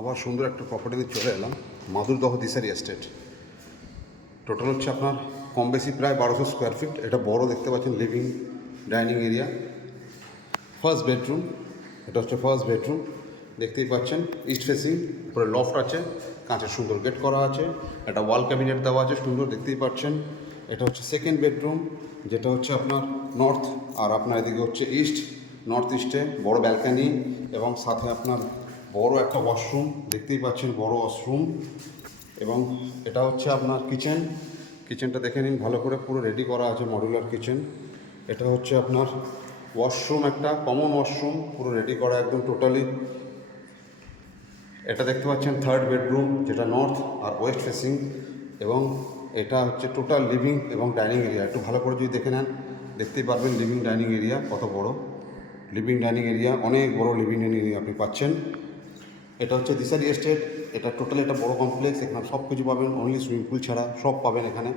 আবার সুন্দর একটা প্রপার্টিতে চলে এলাম, মাদুরদহ দিশারি এস্টেট। টোটাল হচ্ছে আপনার কম বেশি প্রায় 1200 স্কোয়ার ফিট। এটা বড় দেখতে পাচ্ছেন, living dining area, first bedroom. এটা হচ্ছে ফার্স্ট বেডরুম, দেখতেই পাচ্ছেন ইস্ট ফেসিং, উপরে লফট আছে, কাঁচের সুন্দর গেট করা আছে, একটা ওয়াল ক্যাবিনেট দেওয়া আছে সুন্দর, দেখতেই পাচ্ছেন। এটা হচ্ছে সেকেন্ড বেডরুম, যেটা হচ্ছে আপনার নর্থ, আর আপনার এদিকে হচ্ছে ইস্ট, নর্থ ইস্টে বড় ব্যালকানি এবং সাথে আপনার বড় একটা ওয়াশরুম, দেখতেই পাচ্ছেন বড় ওয়াশরুম। এবং এটা হচ্ছে আপনার কিচেন। কিচেনটা দেখে নিন ভালো করে, পুরো রেডি করা আছে মডুলার কিচেন। এটা হচ্ছে আপনার ওয়াশরুম, একটা কমন ওয়াশরুম, পুরো রেডি করা একদম টোটালি। এটা দেখতে পাচ্ছেন থার্ড বেডরুম, যেটা নর্থ আর ওয়েস্ট ফেসিং, এবং এটা হচ্ছে টোটাল লিভিং এবং ডাইনিং এরিয়া। একটু ভালো করে যদি দেখে নেন দেখতেই পারবেন লিভিং ডাইনিং এরিয়া কত বড়। লিভিং ডাইনিং এরিয়া, অনেক বড় লিভিং ডাইনিং এরিয়া আপনি পাচ্ছেন। এটা হচ্ছে দিশারি এস্টেট। এটা টোটালি একটা বড় কমপ্লেক্স, এখানে সব কিছু পাবেন, অনলি সুইমিং পুল ছাড়া সব পাবেন এখানে।